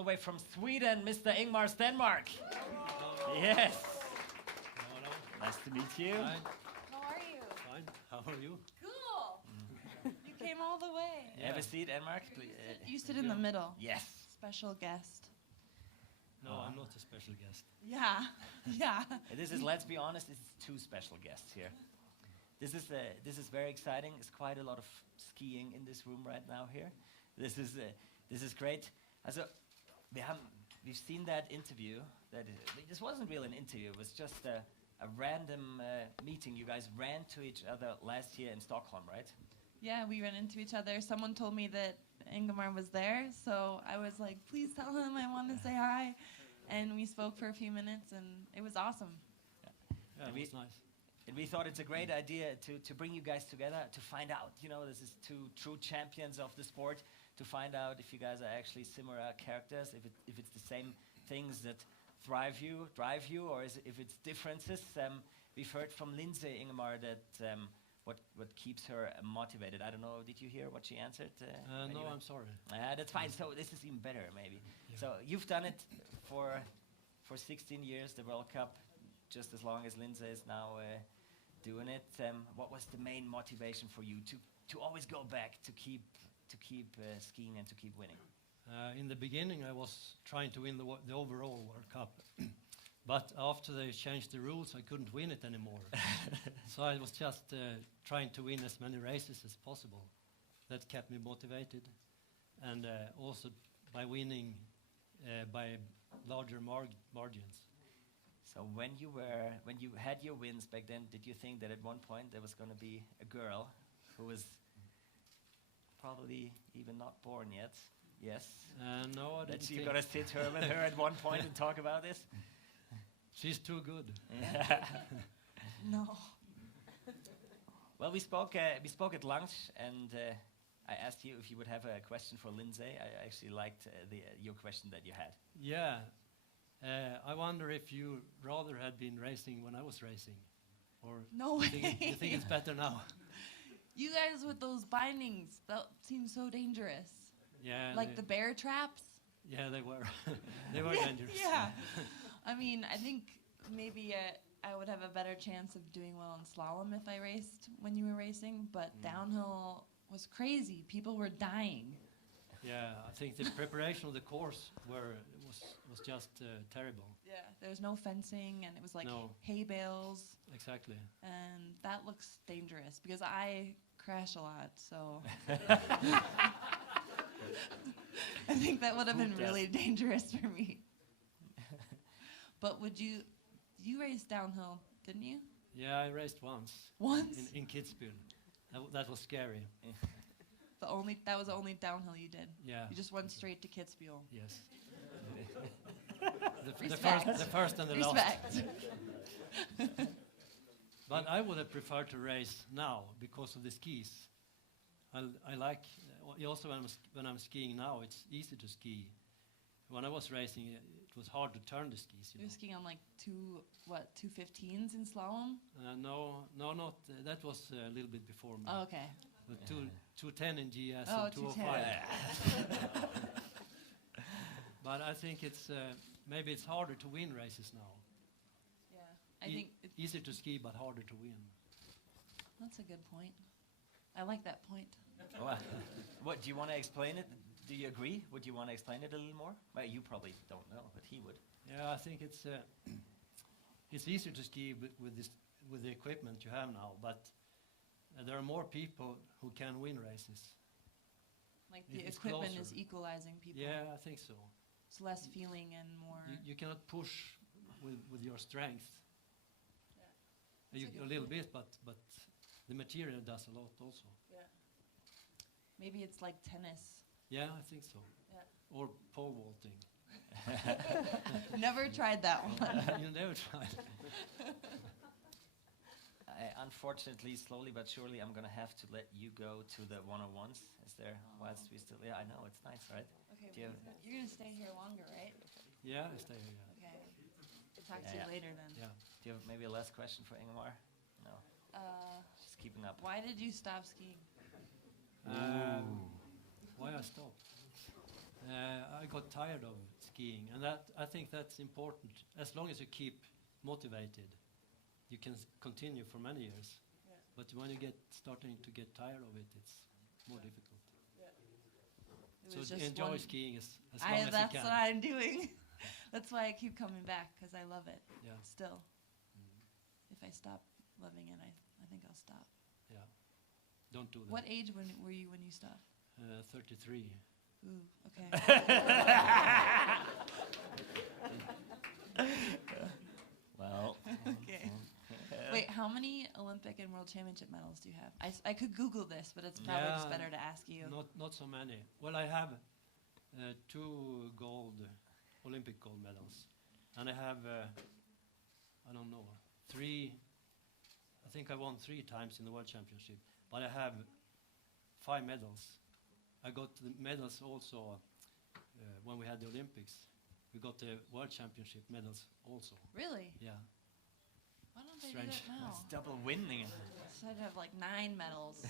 the way from Sweden, Mr. Ingmar Stenmark. Yes. Hello. Nice to meet you. Hi. How are you? Fine. How are you? Cool. You came all the way. Have a seat, Ingmar. You sit in the middle. Yes. Special guest. No, I'm not a special guest. Yeah. Yeah. This is, let's be honest, this is two special guests here. This is very exciting. There's quite a lot of skiing in this room right now here. This is great. Also, we've seen that interview. This wasn't really an interview. It was just a random meeting. You guys ran to each other last year in Stockholm, right? Yeah, we ran into each other. Someone told me that Ingmar was there, so I was like, please tell him I want to say hi. And we spoke for a few minutes, and it was awesome. Yeah, it was nice. And we thought it's a great idea to bring you guys together to find out, this is two true champions of the sport, to find out if you guys are actually similar characters, if it's the same things that drive you, or if it's differences. We've heard from Lindsey, Ingmar, that what keeps her motivated. I don't know, did you hear what she answered? No, I'm sorry. That's fine, so this is even better, maybe. Yeah. So you've done it for 16 years, the World Cup, just as long as Lindsey is now doing it. What was the main motivation for you to always go back, to keep skiing and to keep winning? In the beginning, I was trying to win the overall World Cup. But after they changed the rules, I couldn't win it anymore. So I was just trying to win as many races as possible. That kept me motivated. And also by winning by larger margins. So when you had your wins back then, did you think that at one point there was going to be a girl who was probably even not born yet? Yes. No, I didn't. That you're going to sit with her at one point and talk about this? She's too good. No. Well, we spoke at lunch, and I asked you if you would have a question for Lindsey. I actually liked your question that you had. Yeah. I wonder if you rather had been racing when I was racing, or No you think way. it's better now? You guys with those bindings, that seems so dangerous. Yeah. Like the bear traps. Yeah, they were. They were dangerous. Yeah. I mean, I think maybe I would have a better chance of doing well in slalom if I raced when you were racing, but downhill was crazy. People were dying. Yeah, I think the preparation of the course was just terrible. Yeah. There was no fencing, and it was like No. hay bales, Exactly. and that looks dangerous because I crash a lot, so I think that would have been really dangerous for me. But you raced downhill, didn't you? Yeah, I raced once. Once? In Kitzbühel. That was scary. That was the only downhill you did. Yeah. You just went straight to Kitzbühel. Yes. Respect. the first and the last. Respect. But I would have preferred to race now because of the skis. I like also when I'm skiing now, it's easy to ski. When I was racing, it was hard to turn the skis. You were skiing on like 215s in slalom? No, not that was a little bit before me. Oh, okay. But 210 in GS Oh, and 205. But I think it's maybe it's harder to win races now. Yeah. I think Easier to ski, but harder to win. that's a good point. I like that point. What, do you want to explain it? Do you agree? Would you want to explain it a little more? Well, you probably don't know, but he would. Yeah, I think it's easier to ski with the equipment you have now, but there are more people who can win races. Like the It's equipment closer. is equalizing people. Yeah, I think so. It's less feeling and more. You cannot push with your strength. That's a A good little point. bit, but the material does a lot also. Yeah. Maybe it's like tennis. Yeah, I think so. Yeah. Or pole vaulting. Never tried that one. You never tried. Unfortunately, slowly but surely, I'm going to have to let you go to the one-on-ones. Is there, whilst we still, yeah, I know, it's nice, right? Okay, Do you- you're going to stay here longer, right? Yeah, I stay here. Okay. Talk to you Yeah. later then. Yeah. Do you have maybe a last question for Ingmar? No, just keeping up. Why did you stop skiing? Why I stopped? I got tired of skiing, and I think that's important. As long as you keep motivated, you can continue for many years. Yeah. But when you starting to get tired of it, it's more difficult. It So was just enjoy one- skiing as long as you That's can. what I'm doing. That's why I keep coming back, because I love it Yeah. still. If I stop loving it, I think I'll stop. Yeah. Don't do that. What age were you when you stopped? 33. Ooh, okay. Well, Okay. Wait, how many Olympic and World Championship medals do you have? I could Google this, but it's probably just Yeah, better to ask you. Not so many. Well, I have 2 Olympic gold medals, and I have I don't know 3. I think I won 3 times in the World Championship, but I have 5 medals. I got the medals also when we had the Olympics. We got the World Championship medals also. Really? Yeah. Why don't they Strange. do that now? it's double winning. So I'd have like 9 medals.